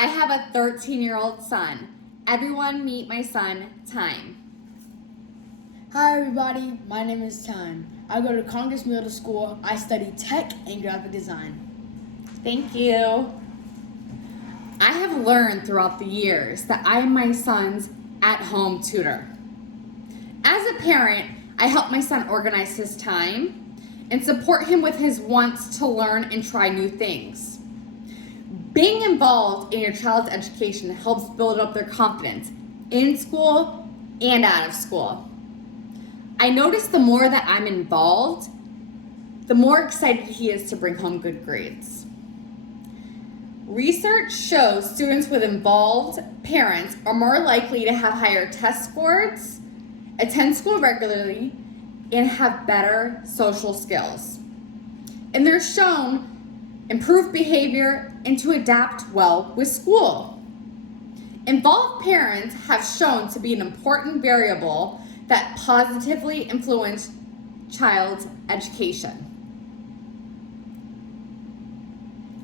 I have a 13-year-old son. Everyone meet my son, Time. Hi everybody, my name is Time. I go to Congress Middle School. I study tech and graphic design. Thank you. I have learned throughout the years that I am my son's at-home tutor. As a parent, I help my son organize his time and support him with his wants to learn and try new things. Being involved in your child's education helps build up their confidence in school and out of school. I notice the more that I'm involved, the more excited he is to bring home good grades. Research shows students with involved parents are more likely to have higher test scores, attend school regularly, and have better social skills. And they're shown improved behavior and to adapt well with school. Involved parents have shown to be an important variable that positively influence child's education.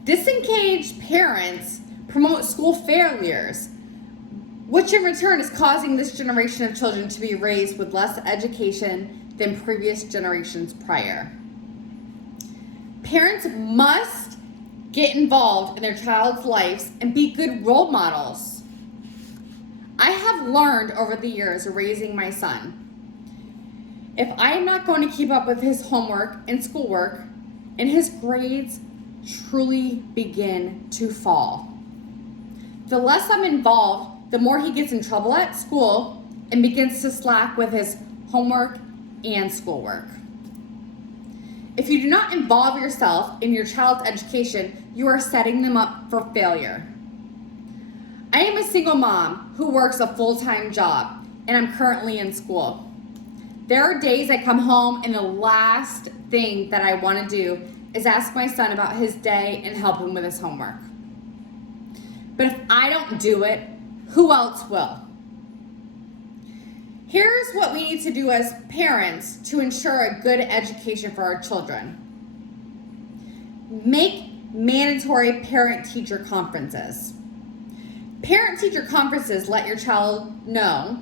Disengaged parents promote school failures, which in return is causing this generation of children to be raised with less education than previous generations prior. Parents must get involved in their child's lives and be good role models. I have learned over the years of raising my son, if I am not going to keep up with his homework and schoolwork, and his grades truly begin to fall. The less I'm involved, the more he gets in trouble at school and begins to slack with his homework and schoolwork. If you do not involve yourself in your child's education, you are setting them up for failure. I am a single mom who works a full-time job, and I'm currently in school. There are days I come home and the last thing that I want to do is ask my son about his day and help him with his homework. But if I don't do it, who else will? Here's what we need to do as parents to ensure a good education for our children. Make mandatory parent-teacher conferences. Parent-teacher conferences let your child know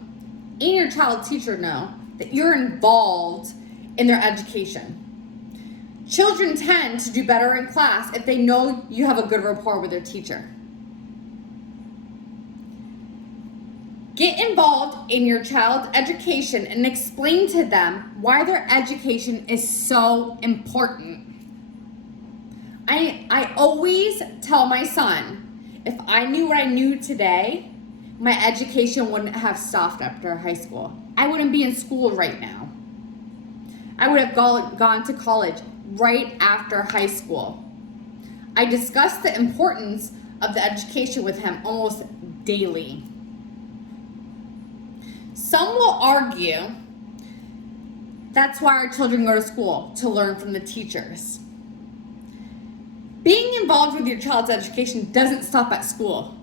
and your child teacher know that you're involved in their education. Children tend to do better in class if they know you have a good rapport with their teacher. Get involved in your child's education and explain to them why their education is so important. I always tell my son, if I knew what I knew today, my education wouldn't have stopped after high school. I wouldn't be in school right now. I would have gone to college right after high school. I discuss the importance of the education with him almost daily. Some will argue that's why our children go to school, to learn from the teachers. Being involved with your child's education doesn't stop at school.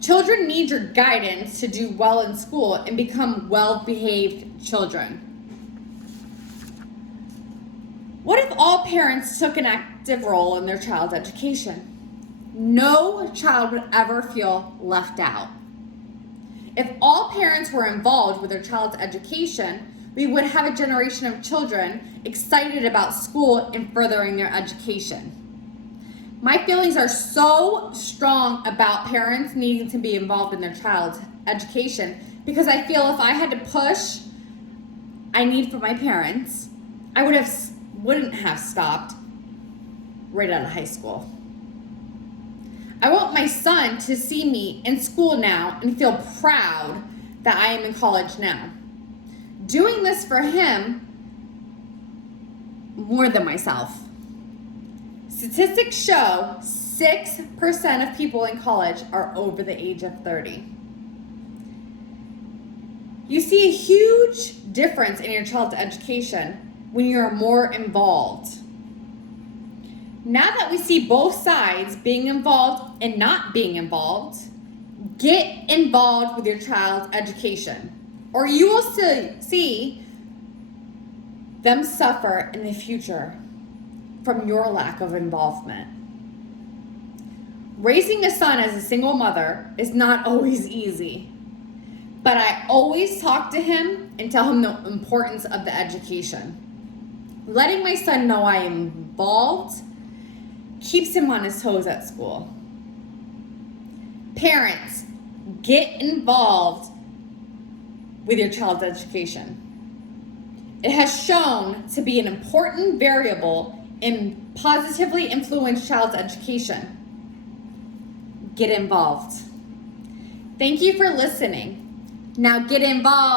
Children need your guidance to do well in school and become well-behaved children. What if all parents took an active role in their child's education? No child would ever feel left out. If all parents were involved with their child's education, we would have a generation of children excited about school and furthering their education. My feelings are so strong about parents needing to be involved in their child's education because I feel if I had to push I need for my parents, I wouldn't have stopped right out of high school. I want my son to see me in school now and feel proud that I am in college now. Doing this for him more than myself. Statistics show 6% of people in college are over the age of 30. You see a huge difference in your child's education when you're more involved. Now that we see both sides, being involved and not being involved, get involved with your child's education, or you will see them suffer in the future from your lack of involvement. Raising a son as a single mother is not always easy, but I always talk to him and tell him the importance of the education. Letting my son know I am involved keeps him on his toes at school. Parents, get involved with your child's education. It has shown to be an important variable in positively influence child's education. Get involved. Thank you for listening. Now get involved.